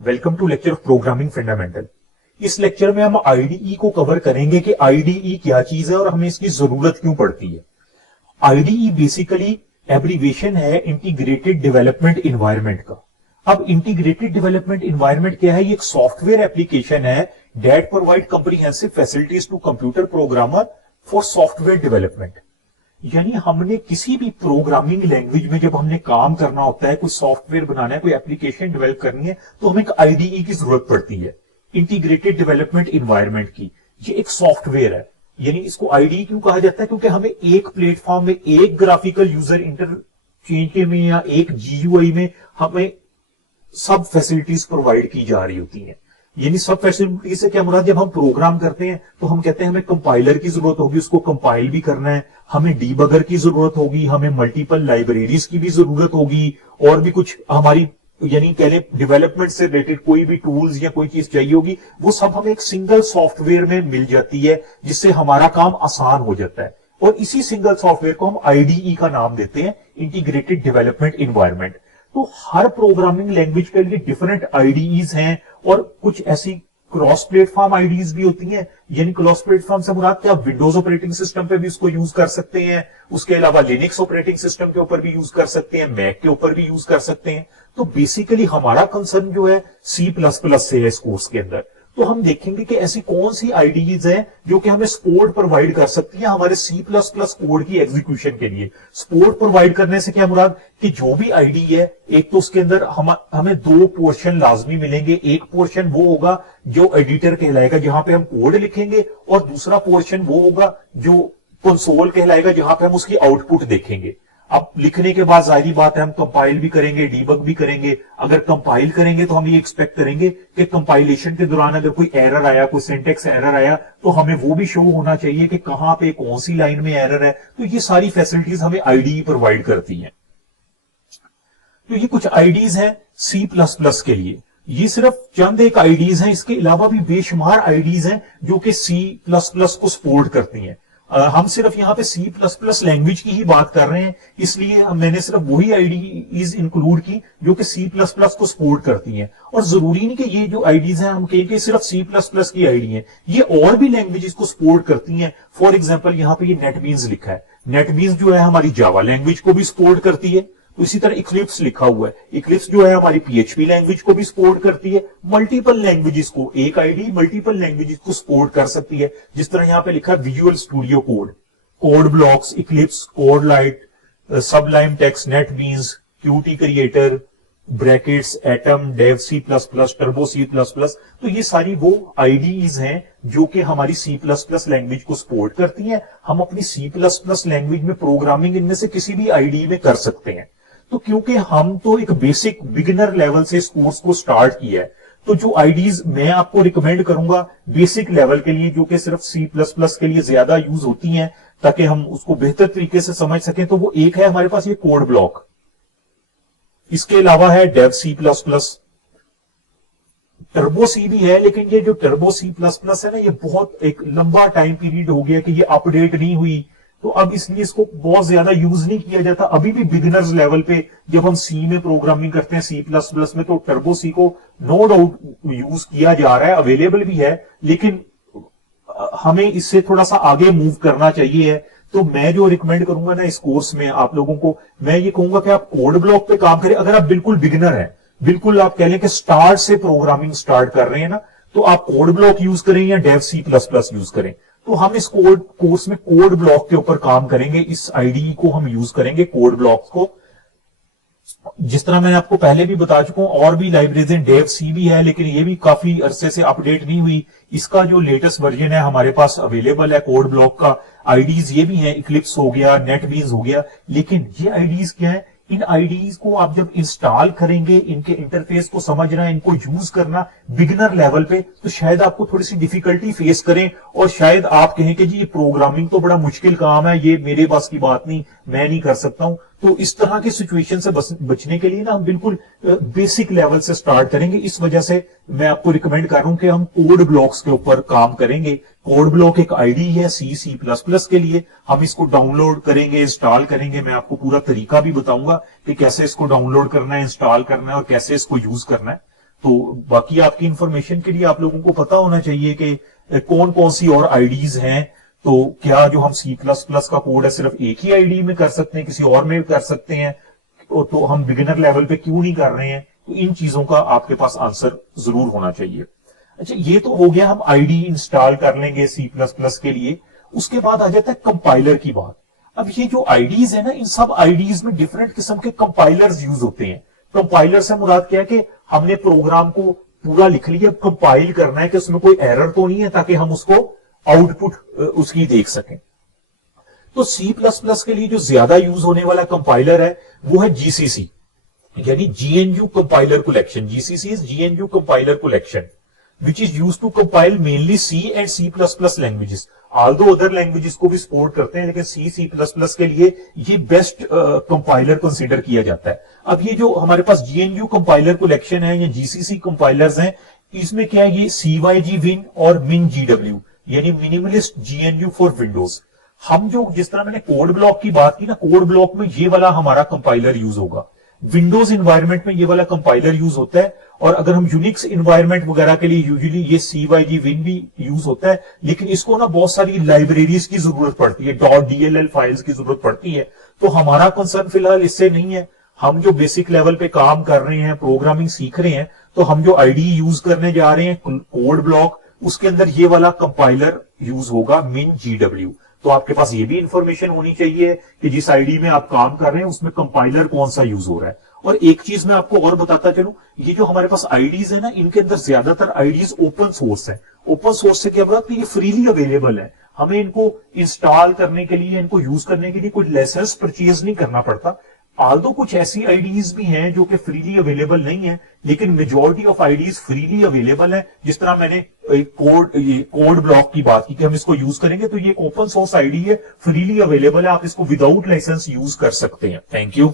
Welcome to lecture of programming fundamental. इस lecture में हम आईडीई को कवर करेंगे कि आईडीई क्या चीज है और हमें इसकी जरूरत क्यों पड़ती है। आईडीई बेसिकली एब्रीविएशन है इंटीग्रेटेड डेवलपमेंट एनवायरनमेंट का। अब इंटीग्रेटेड डेवलपमेंट एनवायरनमेंट क्या है? ये एक सॉफ्टवेयर एप्लीकेशन है that provide comprehensive facilities to computer programmer for software development. यानी हमने किसी भी प्रोग्रामिंग लैंग्वेज में जब हमने काम करना होता है, कोई सॉफ्टवेयर बनाना है, कोई एप्लीकेशन डेवलप करनी है, तो हमें एक आईडीई की जरूरत पड़ती है, इंटीग्रेटेड डेवलपमेंट एनवायरनमेंट की। ये एक सॉफ्टवेयर है, यानी इसको आईडीई क्यों कहा जाता है? क्योंकि हमें एक प्लेटफॉर्म में, एक ग्राफिकल यूजर इंटरचेंज में या एक जीयूआई में हमें सब फैसिलिटीज प्रोवाइड की जा रही होती हैं। यानी सब फैसिलिटी से क्या मुराद? जब हम प्रोग्राम करते हैं तो हम कहते हैं हमें कंपाइलर की जरूरत होगी, उसको कंपाइल भी करना है, हमें डीबगर की जरूरत होगी, हमें मल्टीपल लाइब्रेरीज की भी जरूरत होगी, और भी कुछ हमारी यानी कह लें डेवलपमेंट से रिलेटेड कोई भी टूल्स या कोई चीज चाहिए होगी, वो सब हमें एक सिंगल सॉफ्टवेयर में मिल जाती है, जिससे हमारा काम आसान हो जाता है। और इसी सिंगल सॉफ्टवेयर को हम आईडीई का नाम देते हैं, इंटीग्रेटेड डेवलपमेंट एनवायरनमेंट। तो हर प्रोग्रामिंग लैंग्वेज के लिए डिफरेंट आईडीईज हैं और कुछ ऐसी क्रॉस प्लेटफॉर्म आईडीज भी होती हैं। यानी क्रॉस प्लेटफॉर्म से मुराद क्या? विंडोज ऑपरेटिंग सिस्टम पे भी उसको यूज कर सकते हैं, उसके अलावा लिनक्स ऑपरेटिंग सिस्टम के ऊपर भी यूज कर सकते हैं, मैक के ऊपर भी यूज कर सकते हैं। तो बेसिकली हमारा कंसर्न जो है C++ से है इस कोर्स के अंदर। तो हम देखेंगे कि ऐसी कौन सी आईडीज है जो कि हमें सपोर्ट प्रोवाइड कर सकती है हमारे C++ कोड की एग्जीक्यूशन के लिए। सपोर्ट प्रोवाइड करने से क्या मुराद? कि जो भी आईडी है, एक तो उसके अंदर हमें दो पोर्शन लाजमी मिलेंगे। एक पोर्शन वो होगा जो एडिटर कहलाएगा, जहां पे हम कोड लिखेंगे, और दूसरा पोर्शन वो होगा जो कंसोल कहलाएगा, जहां पे हम उसकी आउटपुट देखेंगे। अब लिखने के बाद जाहिर बात है हम कंपाइल भी करेंगे, डीबग भी करेंगे। अगर कंपाइल करेंगे तो हम ये एक्सपेक्ट करेंगे कि कंपाइलेशन के दौरान अगर कोई एरर आया, कोई सिंटेक्स एरर आया, तो हमें वो भी शो होना चाहिए कि कहां पे कौन सी लाइन में एरर है। तो ये सारी फैसिलिटीज हमें आईडीई प्रोवाइड करती हैं। तो ये कुछ आईडीज हैं C++ के लिए। ये सिर्फ चंद एक आईडीज हैं, इसके अलावा भी बेशुमार आईडीज हैं जो कि C++ को सपोर्ट करती हैं। हम सिर्फ यहाँ पे C++ लैंग्वेज की ही बात कर रहे हैं, इसलिए मैंने सिर्फ वही आईडीज इंक्लूड की जो कि C++ को सपोर्ट करती हैं। और जरूरी नहीं कि ये जो आईडीज हैं हम कहें कि सिर्फ C++ की आईडी है, ये और भी लैंग्वेजेस को सपोर्ट करती हैं। फॉर एग्जांपल यहाँ पे ये नेटबीन्स लिखा है। नेटबीन्स जो है हमारी जावा लैंग्वेज को भी सपोर्ट करती है। तो इसी तरह इक्लिप्स लिखा हुआ है। इक्लिप्स जो है हमारी PHP लैंग्वेज को भी सपोर्ट करती है। मल्टीपल लैंग्वेजेस को, एक आईडी मल्टीपल लैंग्वेजेस को सपोर्ट कर सकती है। जिस तरह यहाँ पे लिखा है Visual Studio Code, Code Blocks, Eclipse, CodeLite, Sublime Text, NetBeans, Qt Creator, Brackets, Atom, Dev C++, Turbo C++। तो ये सारी वो आईडीज हैं जो कि हमारी C++ लैंग्वेज को सपोर्ट करती हैं। हम अपनी C++ लैंग्वेज में प्रोग्रामिंग इनमें से किसी भी आईडी में कर सकते हैं। तो क्योंकि हम तो एक बेसिक बिगिनर लेवल से इस कोर्स को स्टार्ट किया है, तो जो आईडीज मैं आपको रिकमेंड करूंगा बेसिक लेवल के लिए, जो कि सिर्फ C++ के लिए ज्यादा यूज होती हैं ताकि हम उसको बेहतर तरीके से समझ सकें, तो वो एक है हमारे पास ये कोड ब्लॉक। इसके अलावा है डेव C++, टर्बो C भी है, लेकिन ये जो टर्बो C++ है ना, ये बहुत एक लंबा टाइम पीरियड हो गया कि ये अपडेट नहीं हुई, तो अब इसलिए इसको बहुत ज्यादा यूज नहीं किया जाता। अभी भी बिगिनर्स लेवल पे जब हम C में प्रोग्रामिंग करते हैं, C++ में, तो टर्बो C को नो डाउट यूज किया जा रहा है, अवेलेबल भी है, लेकिन हमें इससे थोड़ा सा आगे मूव करना चाहिए। तो मैं जो रिकमेंड करूंगा ना इस कोर्स में आप लोगों को, मैं ये कहूंगा कि आप कोड ब्लॉक पे काम करें। अगर आप बिल्कुल बिगिनर हैं, बिल्कुल आप कह लें कि स्टार्ट से प्रोग्रामिंग स्टार्ट कर रहे हैं ना, तो आप कोड ब्लॉक यूज करें या डेव C++ यूज करें। तो हम इस कोर्स में कोड ब्लॉक के ऊपर काम करेंगे। इस आईडी को हम यूज करेंगे, कोड ब्लॉक को। जिस तरह मैंने आपको पहले भी बता चुका हूं, और भी लाइब्रेरीज हैं, डेव C भी है, लेकिन ये भी काफी अरसे से अपडेट नहीं हुई। इसका जो लेटेस्ट वर्जन है हमारे पास अवेलेबल है कोड ब्लॉक का। आईडीज ये भी है, इक्लिप्स हो गया, नेटबीन्स हो गया। लेकिन ये आईडीज क्या है? इन आईडीज को आप जब इंस्टॉल करेंगे, इनके इंटरफेस को समझना, इनको यूज करना बिगिनर लेवल पे, तो शायद आपको थोड़ी सी डिफिकल्टी फेस करें, और शायद आप कहें कि जी ये प्रोग्रामिंग तो बड़ा मुश्किल काम है, ये मेरे बस की बात नहीं, मैं नहीं कर सकता हूं। तो इस तरह की सिचुएशन से बचने के लिए ना हम बिल्कुल बेसिक लेवल से स्टार्ट करेंगे। इस वजह से मैं आपको रिकमेंड कर रहा हूं कि हम कोड ब्लॉक्स के ऊपर काम करेंगे। कोड ब्लॉक एक आईडी है C++ के लिए। हम इसको डाउनलोड करेंगे, इंस्टॉल करेंगे। मैं आपको पूरा तरीका भी बताऊंगा कि कैसे इसको डाउनलोड करना है, इंस्टॉल करना है और कैसे इसको यूज करना है। तो बाकी आपकी इंफॉर्मेशन के लिए आप लोगों को पता होना चाहिए कि कौन कौन सी और आईडीज हैं। तो क्या जो हम C++ का कोड है सिर्फ एक ही आईडी में कर सकते हैं, किसी और में कर सकते हैं, तो हम बिगिनर लेवल पे क्यों नहीं कर रहे हैं? तो इन चीजों का आपके पास आंसर जरूर होना चाहिए। अच्छा, ये तो हो गया, हम आईडी इंस्टॉल कर लेंगे C++ के लिए। उसके बाद आ जाता है कंपाइलर की बात। अब ये जो आईडीज है ना, इन सब आईडीज में डिफरेंट किस्म के कंपाइलर्स यूज होते हैं। कंपाइलर से मुराद क्या है कि हमने प्रोग्राम को पूरा लिख लिया, कंपाइल करना है कि उसमें कोई एरर तो नहीं है, ताकि हम उसको आउटपुट उसकी देख सकें। तो C++ के लिए जो ज्यादा यूज होने वाला कंपाइलर है वो है GCC, यानी GNU compiler collection. GCC is GNU compiler collection which is used to compile mainly C and C++ languages. Although other languages को भी सपोर्ट करते हैं, लेकिन C++ के लिए ये बेस्ट कंपाइलर कंसीडर किया जाता है। अब ये जो हमारे पास GNU कंपाइलर कलेक्शन है या GCC कंपाइलर्स हैं, इसमें क्या है, ये CyGWin और MinGW यानी मिनिमलिस्ट GNU फॉर विंडोज। हम जो जिस तरह मैंने कोड ब्लॉक की बात की ना, कोड ब्लॉक में ये वाला हमारा कंपाइलर यूज होगा। विंडोज इन्वायरमेंट में ये वाला कंपाइलर यूज होता है, और अगर हम यूनिक्स इन्वायरमेंट वगैरह के लिए यूजुअली ये CyGWin भी यूज होता है, लेकिन इसको ना बहुत सारी लाइब्रेरीज की जरूरत पड़ती है, .dll फाइल्स की जरूरत पड़ती है। तो हमारा कंसर्न फिलहाल इससे नहीं है। हम जो बेसिक लेवल पे काम कर रहे हैं, प्रोग्रामिंग सीख रहे हैं, तो हम जो आईडी यूज करने जा रहे हैं कोड ब्लॉक, उसके अंदर ये वाला कंपाइलर यूज होगा MinGW। तो आपके पास ये भी इंफॉर्मेशन होनी चाहिए कि जिस आईडी में आप काम कर रहे हैं उसमें कंपाइलर कौन सा यूज हो रहा है। और एक चीज मैं आपको और बताता चलूं, ये जो हमारे पास आईडीज है ना, इनके अंदर ज्यादातर आईडीज ओपन सोर्स है। ओपन सोर्स से क्या मतलब कि ये फ्रीली अवेलेबल है, हमें इनको इंस्टॉल करने के लिए, इनको यूज करने के लिए कोई लाइसेंस परचेज नहीं करना पड़ता। आल्दो कुछ ऐसी आईडीज भी हैं जो कि फ्रीली अवेलेबल नहीं है, लेकिन majority of IDEs freely available है। जिस तरह मैंने कोड ब्लॉक की बात की कि हम इसको यूज करेंगे, तो ये ओपन सोर्स आईडी है, फ्रीली अवेलेबल है, आप इसको विदाउट लाइसेंस यूज कर सकते हैं। Thank you.